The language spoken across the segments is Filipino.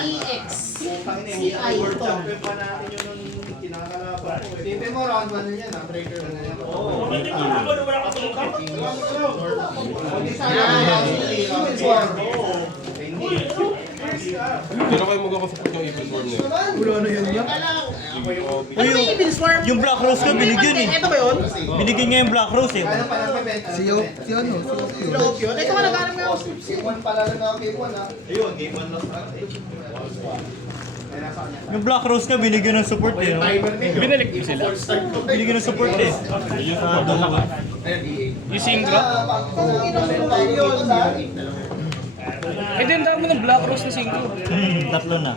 EX. CI ito. Tipin mo, round 1 yan, breaker na yan. Pero kayo magkakasupport yung Evil Swarm niya. Ulo ano yun yun? Ano yung Evil Swarm? Yung Black Rose ka, binigyan eh. Ito ba yun? Binigyan niya yung Black Rose eh. Ano pa lang pabenta? Si ano? Sila Opio. Ito ka naghanap mo. Game 1 pala lang na game 1 ha. Ayun, game 1 lost na. Yung Black Rose ka, binigyan ng support eh. No? Binalik mo sila. Binigyan ng support eh. Yung Syncro. Eh din dami ng Black Rose na Syncro. Tatlo na.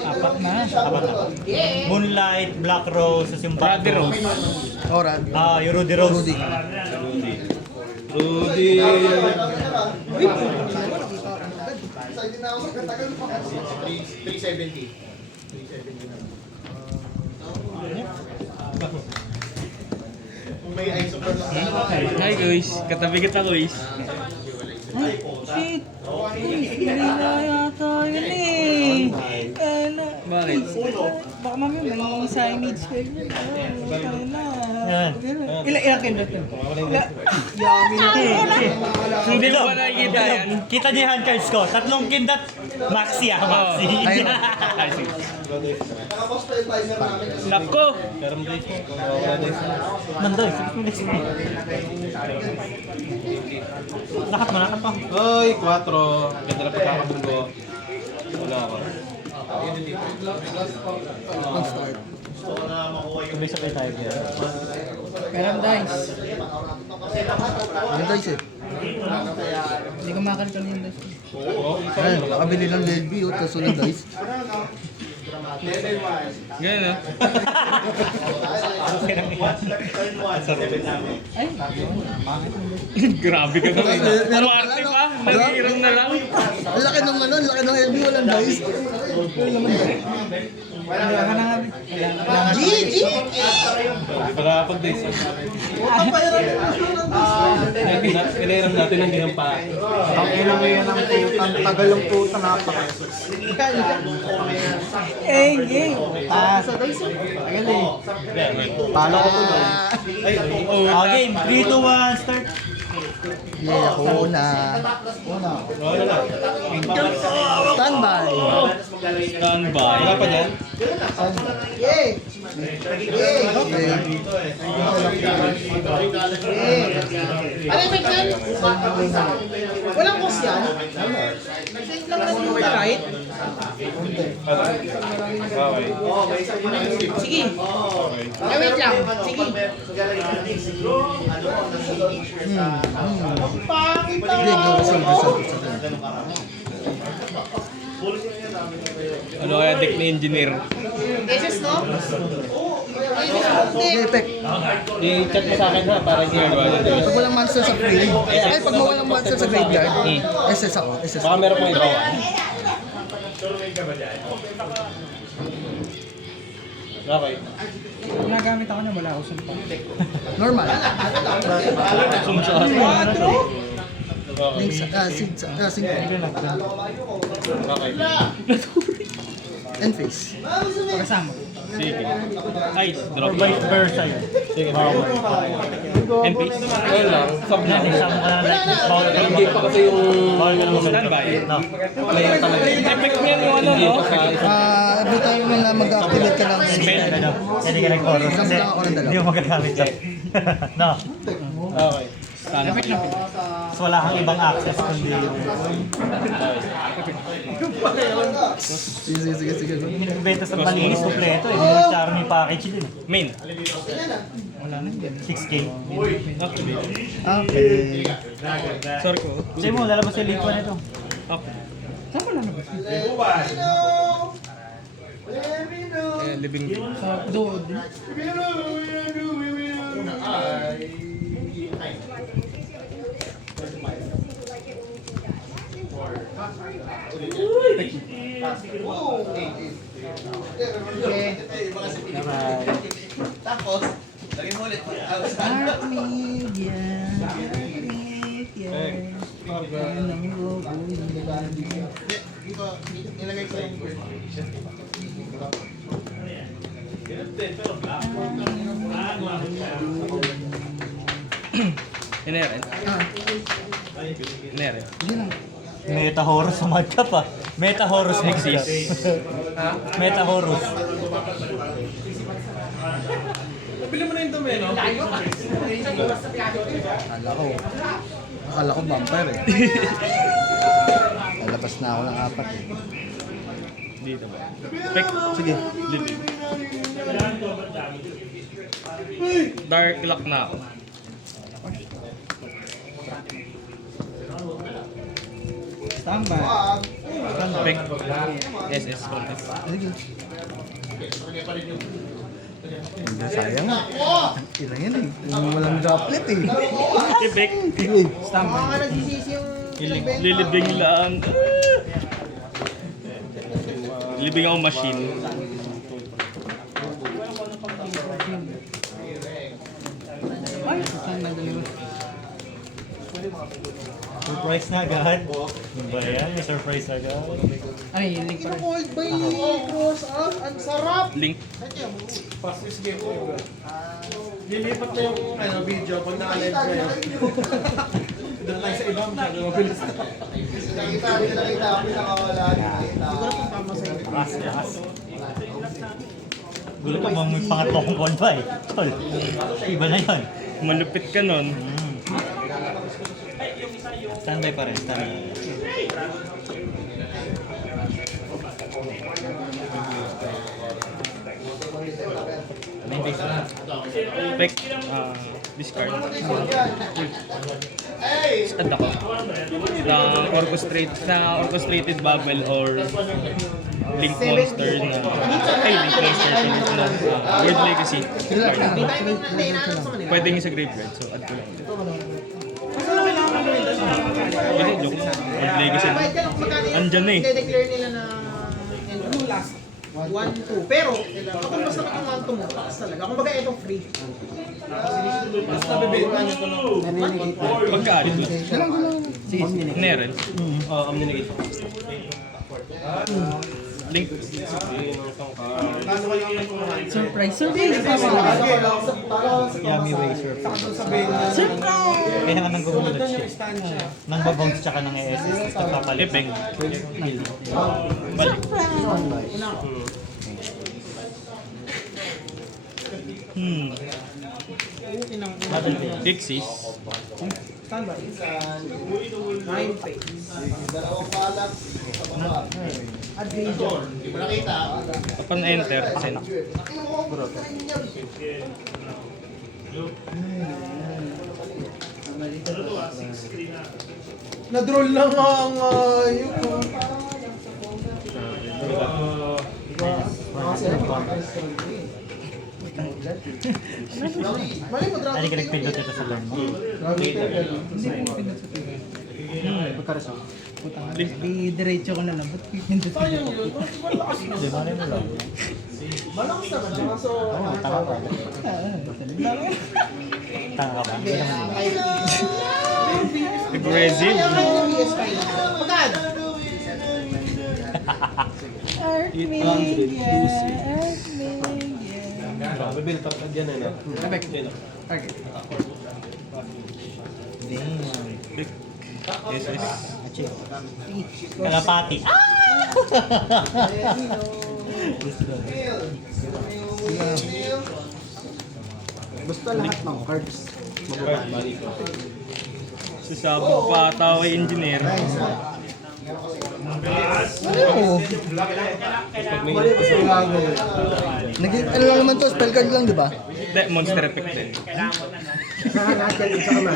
Apat na. Moonlight, Black Rose, tapos yung Black Brother Rose. Oran. Yung Rudy Rose. Rudy. Excited na ako magkatagal pa. 370. Kung may ice super lang. Hi guys, katabi kita guys. Shit! Hindi na yata yun eh. Bakit? Baka mamaya may signage kayo. Ilan kindot yun? Hindi ko ba nakikita yan? Kita niyo yung handcards ko. Tatlong kindat. Maxi Maxi. Nakapos pa yung timer namin. Nako! Nandoy. Lakat mo, lakat mo. Ay, 4. Ganda na pagkakabunggo. Wala ako. Tuloy sa tayo dyan. Meron dice. Ano guys eh? Hindi ko makalkal yung dice. Ayan, nakabili ng LB o tapos walang dice. Ganyan ah. Grabe ka naman. Meron Party pala, pa. no? Nag-iram na lang. Ang laki ng ano, ang laki ng LB, walang dice. GG! Para pag days. Kailangan natin ang ginampa. Ang ina mo yan ang putang tagal ng puta napaka. Sa dice. Tagal eh. Talo ko tuloy. Game, 3, 2, 1, start. Yeah, ako na. Standby. Standby. Wala pa dyan? Yay! Ano yung Meklan? Walang cost yan? Nag-save lang natin yung kahit. Okay. Sige. Wait lang. Sige. Hindi, gusto. Ano kaya deck ni engineer? SS no? Hindi, effect. I-chat mo sa akin ha, para hindi ako Pag walang monster sa grave, ay pag walang monster sa graveyard, SS ako, SS. Baka meron pang iba. Okay. Nagamit ako na wala ako sumpa. Normal. Okay. Links, sync. Okay. End phase. Kasama. Sige. Ice. Drop. Vice versa yun. Sige. MP. Ayun lang. Sub na. Isama ka lang like this. Bawal ka Hindi pa kasi yung... Bawal ka lang Standby. No. Play talaga. Effect niya yung ano no? Every time na mag-activate ka ng spell, Ano? Hindi ka nag-chorus. Isang lang ako ng dalawa. Hindi mo magagamit lang. No. Okay. Effect na. So wala kang ibang access kundi yung... Sige. Hindi nagbenta sa malinis kompleto eh. Hindi mo charmy package din eh. Main. 6K. Okay. Sorry ko. Kasi mo, lalabas yung link 1 ito. Okay. Saan ko lalabas? Living room. Sa doon. Tapos, lagyan mo ulit. Dark media. ko, nilagay ko yung bird. Ineren. Ineren. Meta Horus sa matchup ah. Meta Horus Exist. Meta Horus. Akala ko vampire eh. Lalabas na ako ng 4 eh. Dito ba? Pek. Sige. Living. Dark lock na ako. Standby. Pek. SS contest. Sige. Hindi, sayang. Ilan yan eh. Kung walang droplet eh. Pek. Mga nga nagsisisi yung Lilibing lang. Libing ako machine. Surprise na agad. Ano ba yan? May surprise agad. Kino-cold ba yung cross up? Ang sarap! Link. Lilipat na yung video pag na-live kayo. Doon tayo sa iba, masyado mabilis na. Nakita ako, nakawala. Siguro kung tama sa'yo. Lakas. Gulo ka mga may pangatlong kon pa eh. Tol, iba na yun. Malupit ka nun. Standby pa rin, standby. Main base na. Pek. Discard. Add ako. Na orchestrated bubble or link monster na link monster na Weird Legacy. Discard. Pwede yung sa graveyard, so add ko lang. Kasi joke. Weird Legacy. Kahit ka lang magkano yung Andyan na eh. declare nila na 1-2. Pero, kapag basta mag 1-2 mo, taas talaga. Kung baga itong free. Basta bibenta niyo ko lang. Magkaalit lang. Neren. Oo, amninigate. Link. Surprise. Yummy way, surprise. Kaya nga nang gumulot siya. Nang babounce tsaka ng ESS, tapos papalit. Epek. Balik. Battle day. Dixis. Standby. 9 pay. Adventure. Upon enter, send. Na-droll lang ang ayun ko. Mali mo, drop. Hindi ka nagpindot ito sa lang. Di diretso ko na lang. Ba't pipindot ko? Di ba rin mo lang? Malakas naman. Kaso, Tanga ka. Tanga ka ba? Hindi naman nila. Aggressive. Magkano? Bibuild up ka dyan eh. no? Yes, yes. Kalapati. Basta lahat ng cards. Sasabog pa tao ay engineer. Ano lang naman to, spell card lang, di ba? Hindi, monster effect din.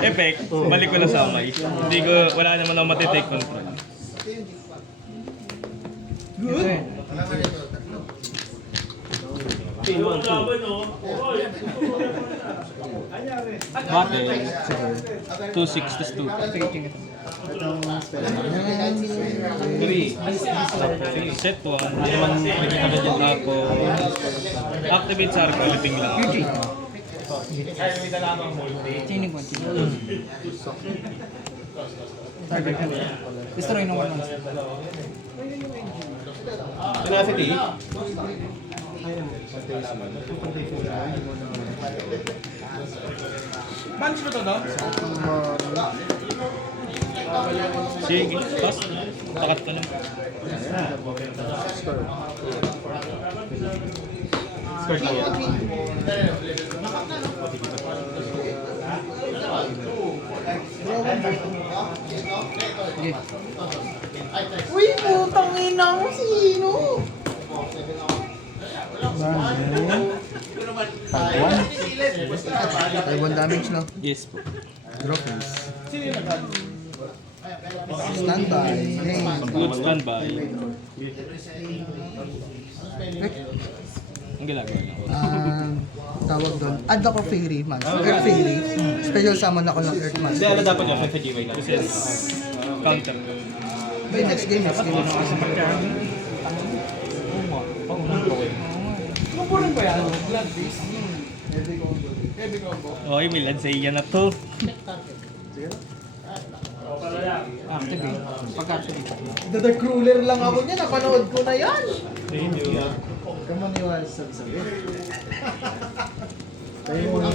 Effect, balik ko na sa amay. Hindi ko, wala naman ako matitake control. Battle. 2-6 plus 2. 3. Set 1. Hindi naman pwede ka na dyan. Tapos, activate circle, liping lang. Chaining one. Target ka. Destroy ng one monster. tenacity. Bunch mo to, Doc? Sige, toss. Takat ka lang. Score na yan. Uy, putang ina mo, sino? Taiwan damage na. Yes po. Draw face. Standby. Good standby. Ang ginagawa lang. Tawag doon. Add ako Fairy man. Earth Fairy. Special summon ako ng Earth man. Hindi, ano dapat yun? Sa GY lang. Counter. By next game. Combo rin ba yan? Blood beast? Heavy combo. Okay, may lad sa iya na to. Activate. Pag-activate. The Cruller lang ako niya, napanood ko na yan. Kamaniwala sa sabi. Tayo mo nang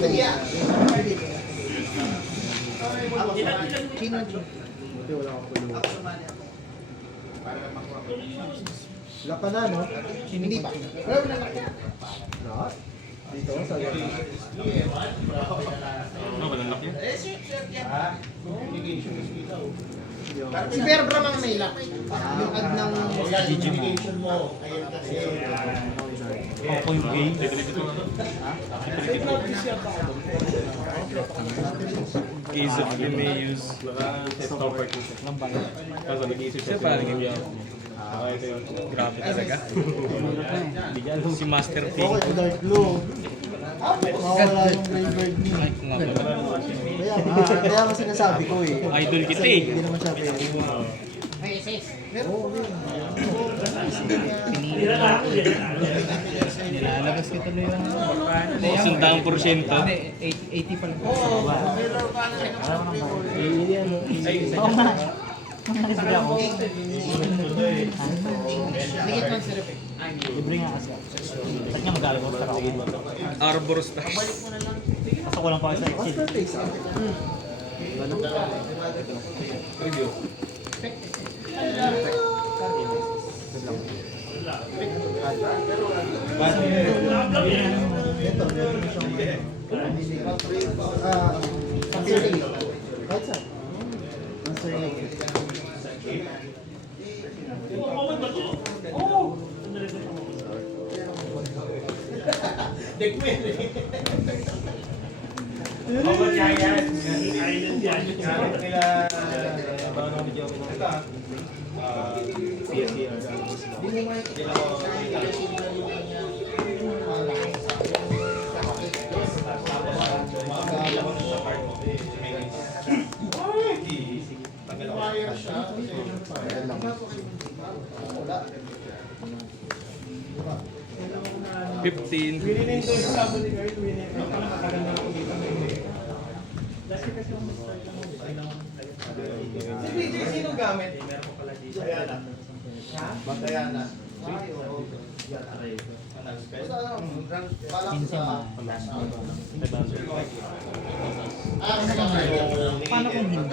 Kino G. Buti wala akong puluwa. Wala pa na, no? Hindi pa. Wala na na. Lahat. Dito, sa ganda. Ano ba nalak yan? Si Berbra mang may lock. Yung ad ng notification mo. Ayun kasi. Ako yung game. Ease of Limeus. Kaso nag-iisip Siya parang yung grabe talaga. Si Master P. Dark Blue. Mawala yung Raybird ni. Ay, nga pala. Kaya nga sinasabi ko eh. Idol kita eh. Hindi naman siya pwede. Nilalabas kita na yung... Sundaang porsyento. 80 pa lang. Oo nga. Nakasig ako. Libre nga kasi ako. Ba't niya magaling ko sa ako? Arbor Stars. Pasok ko lang pa sa exit. Review. Ito, meron na siyang Master League. Kahit saan? Master League. $15. Si PJ, sino gamit? Batayana. Pinsin mo. Paano kung hindi?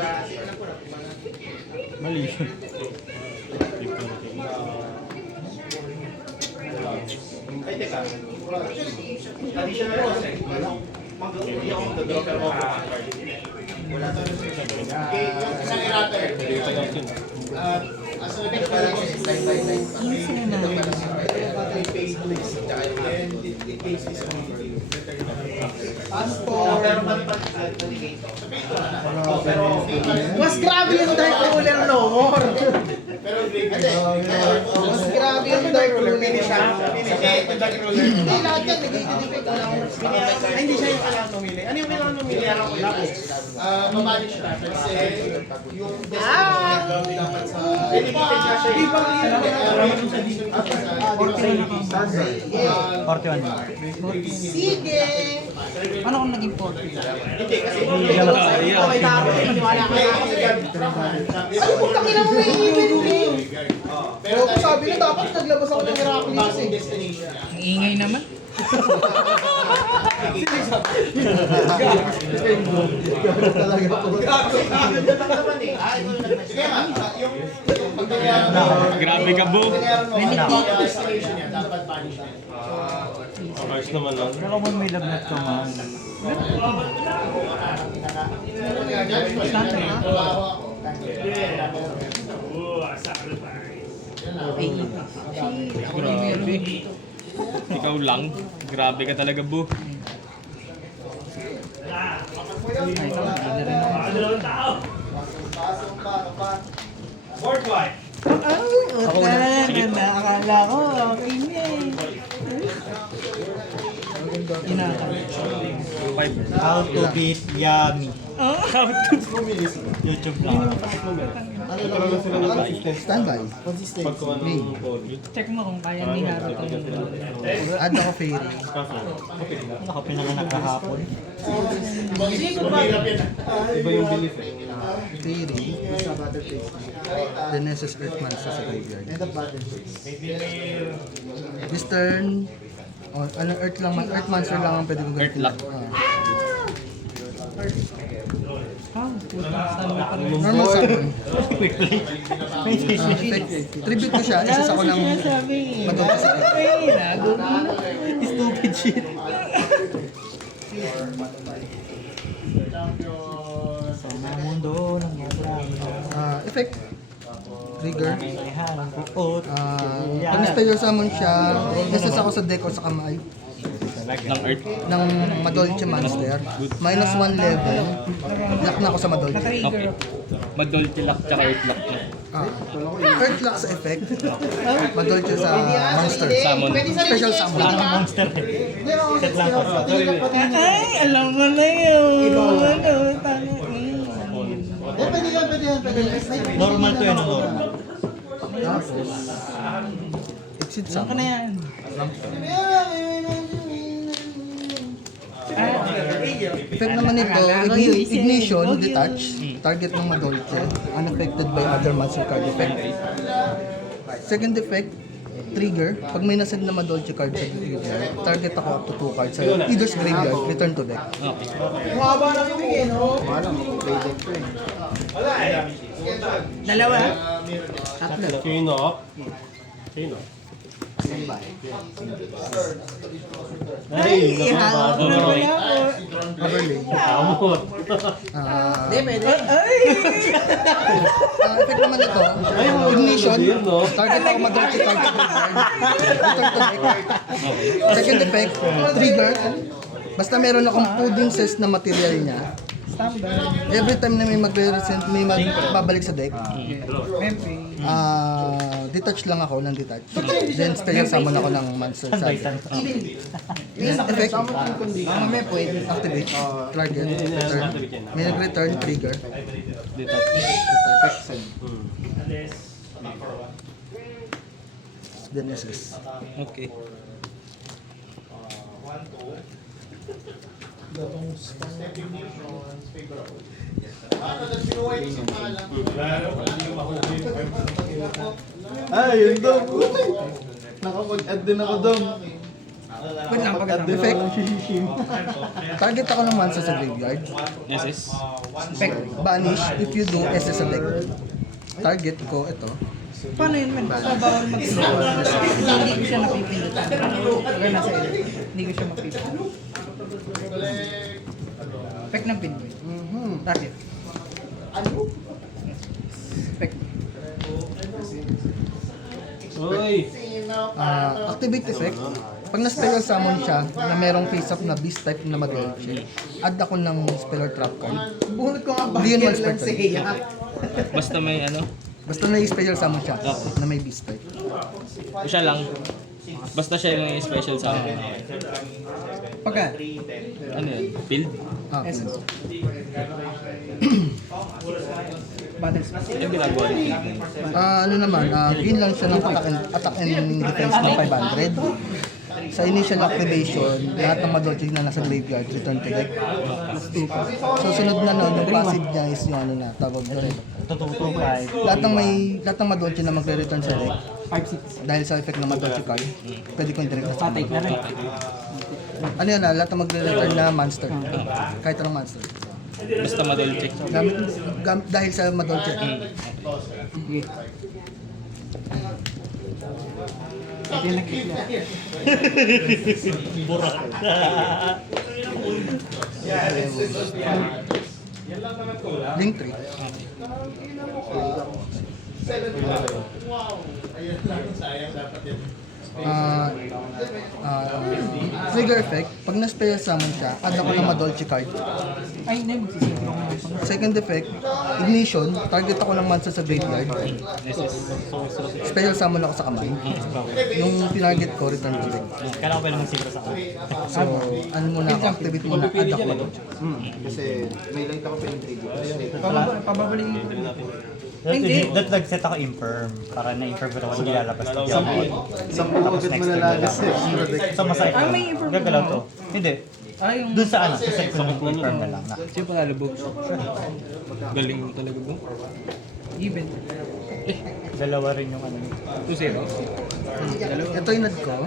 Mali yun. Ay, teka. Additional cost eh. Hindi ako mag-draw pero ako wala to. Okay, yung isang erater. As a slide by slide. Mas grabe yung Dark Ruler no more. Mas grabe yung Dark Ruler. Hindi, lahat yan. Nag-i-defect ko lang. Hindi siya yung kailangan pumili. Ano yung kailangan pumili? Mabalik siya. Kasi yung dapat sa... Dedicated siya siya. Di ba Yeah. 41. Sige. Ano kung naging 40? Hindi kasi... Okay, tapos maniwala ka na. Ano kung takina mo may email eh? Pero sabi na dapat naglabas ako ng Heracles eh. Destination niya. Ang ingay naman. Talaga ako. Sige nga, yung pagbayaran mo. Grabe ka, Bo. Destination niya, dapat punishment. Ayos naman lang. Pero kung may lagnat ka man. Grabe. Ikaw lang. Grabe ka talaga, Bo. Ako na. Akala ko, okay niya eh. How to beat Yummy. YouTube lang. Standby. May. Check mo kung kaya ni Naruto yung Add ako Fairy. Ako pinanganak kahapon. Iba yung belief eh. Fairy. The Nessus Earthman sa graveyard. This turn, oh, ano, Earth lang, Earth Monster lang ang pwede ko gamitin. Earth lock. Normal summon. Tribute ko siya, isas ako ng madulog sa stupid shit. Sa mga mundo ng mga effect. Trigger. kailangan ng buot. Pag na-spell summon siya, isas ako sa deck o sa kamay Ng Earth. ng Madolche Monster. Minus 1 level. Lock na ako sa Madolche. Okay. Madolche lock tsaka Earth lock na. Earth lock sa effect. Madolche sa monster. Summon. Special summon. Wala nang monster eh. Set lang ko. Ay, alam mo na yun. Ano, tanga Normal to yun, normal. Tapos, exit Saan ka na summon. yan? Effect naman nito, ignition, detach, target ng Madolche, unaffected by other monster card effect. Second effect, trigger, pag may nasend na Madolche card sa graveyard, target ako up to 2 cards sa either's graveyard, return to deck. Okay. Mahaba na yung eh, no? Dalawa? Sino? Sino? Ay, ihalap na Overlay. wala ko. Overlay. Kamot. Hindi, pwede. Ay! Effect naman ito, ignition, target ako Madolche card sa graveyard, return to deck. Second effect, trigger, basta meron akong pudding cess na material niya, every time na may magre-resent, may magbabalik sa deck, detach lang ako ng detach. Then special summon ako ng monster sa deck. Then effect, Mamaya pwede. activate, target, return. May nag-return, trigger. Then SS. Okay. Ay, yun dom. Nakapag-add din ako dom. Wait lang, pag Effect. Target ako ng monster sa graveyard. Yes, yes. Banish if you do SS sa deck. Target ko ito. Paano yun man? Bawal mag-pindot. Hindi ko siya napipindot. Wala nasa iyo. Hindi ko siya mapipindot. Pek ng pindot. Target. Pek. Uy! Activate effect. Pag na-spell summon siya na merong face-up na beast type na Madolche, add ako ng speller trap card. Bunot ko nga Hindi yun bakit once per lang turn. siya. Basta may ano. Basta na-special summon siya na may beast type. Siya lang. Basta siya yung special sa akin. Pagka? Ano yun? Build? Battle Space. Yung ginagawa niya. Ano naman, green lang siya ng attack and defense ng 500. sa initial activation, lahat ng Madolche na nasa graveyard, return to deck. So sunod na nun, yung passive niya is yung ano na, tawag na rin. Tututukan. Lahat ng Madolche na magre-return sa deck, 5-6. dahil sa effect ng Madolche card, pwede ko i-direct na sa Patay na rin. ano yun lahat ng magre-return na monster. Kahit anong monster. Basta madolce. Dahil sa Madolche. Sige. Hindi nag-clear. Link 3. Trigger effect, pag na-spell summon siya, add ako ng Madolche card. Ay, hindi. Magsisipro ko na. Second effect, ignition, target ako ng monster sa graveyard. Spell summon ako sa kamay. Yung tinarget ko, return to deck. Kailangan ko pa naman siguro sa akin. So, ano muna ako, activate muna, add ako Madolche. Kasi may light ako pa-intrigue. Pababalikin ko. Hindi. That nag-set ako infirm. Para na-infirm ko naman nilalabas na siya. Sampu agad mo nalagas eh. So masaya Ah, may infirm gagalaw ba? to. Hindi. Ay, yung... Doon sa ano, sa set ko ng infirm na lang. Sino panalo, Bob? Galing mo talaga, Bob. Even. Dalawa rin yung ano. 2-0. Ito yung nad ko.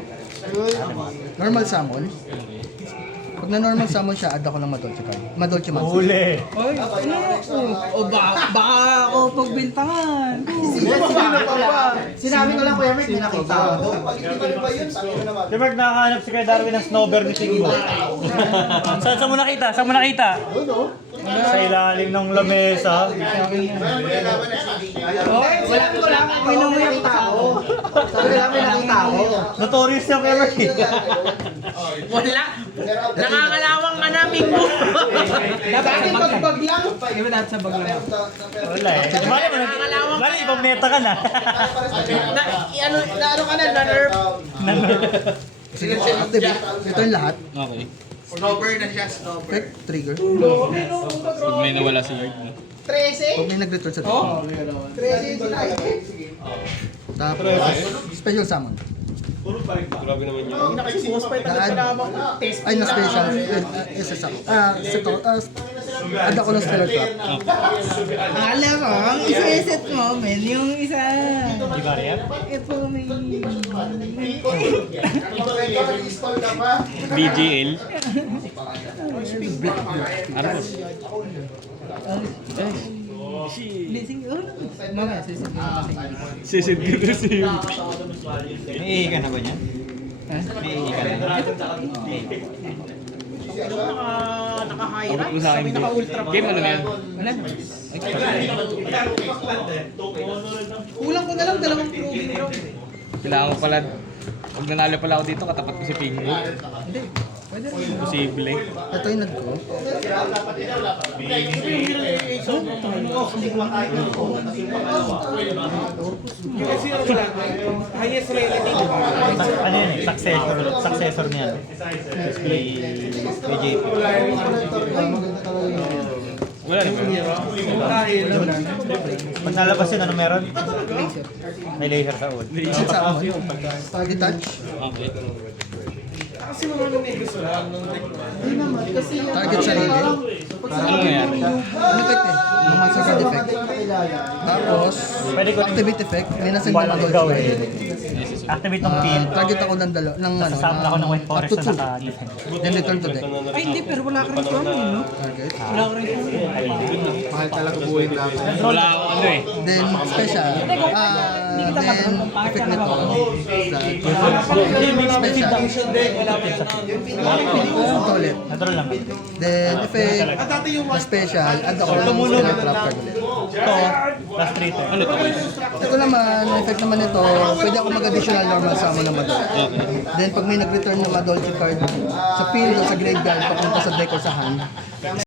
Normal summon. Pag na normal summon siya, add ako ng Madolche card. Madolche monster. Huli! Ay, ano ako? O baka ako pagbintangan. Sinabi ko lang Kuya Mert, may nakita ako. Si Mark nakahanap si Kuya Darwin ng snowber ni Tingo. Saan mo nakita? Saan mo nakita? Sa ilalim ng lamesa. Wala ko lang, may nakita ako. Sabi lang, may nakita ako. Notorious yung Kuya Mark. Wala. Nakakalawang ka namin mo. Dati pagbag lang. Di ba dahil sa bag lang? Wala eh. Bali, ibang meta ka na. Ano ka na, na-nerve. Sige, activate. Return lahat. Okay. Effect, trigger. Pag may nawala si Yard mo. 13? Pag may nag-return sa deck. 13 sila. Tapos, special summon. Test. Ay, na-special. SS ako. Set ako. Add ako ng spell trap. Alam mo, ang isa-set mo, men, yung isa... Di ba rin? Ito may... BGL. Armor. Blessing, oh, mamaya, sisig ko na Sisid ko na si May ihi ka na ba niyan? May ihi ka na. Abot mo sa akin, Bob. Game ano na yan? Wala na. Kulang ko na lang, dalawang proving ground. Kailangan ko pala, pag nanalo pala ako dito, katapat ko si Pingo. Hindi. Pwede rin. Posible. Ito yung nad ko. Highest relative. Ano yun eh? Successor niya. Kay JP. Wala naman. Pag nalabas yun, ano meron? May laser sa wood. Set summon. Target touch. Okay. Target sarili. Ano nangyari? Ano effect eh? Yung monster card effect. Tapos, Pwede ko activate effect. May nasend na Madolche card. activate ng field. Target ako ng ng ano. Sasabla ako ng white forest na Tutsu. naka-defend. Then return to deck. Ay, hindi, pero wala ka rin summon, no? Target. Wala ka rin summon. Mahal talaga buhay lang. Wala akong ano eh. Then special. Then effect nito. Special. Ito ulit. Natural lang. Then effect. Na special. Add ako ng spell trap card ulit. Ito, last 3 turn. Ano to? Ito naman, effect naman ito, pwede ako mag-additional normal summon ng Madolche. Then pag may nag-return ng Madolche card sa field o sa graveyard papunta sa deck or sa hand,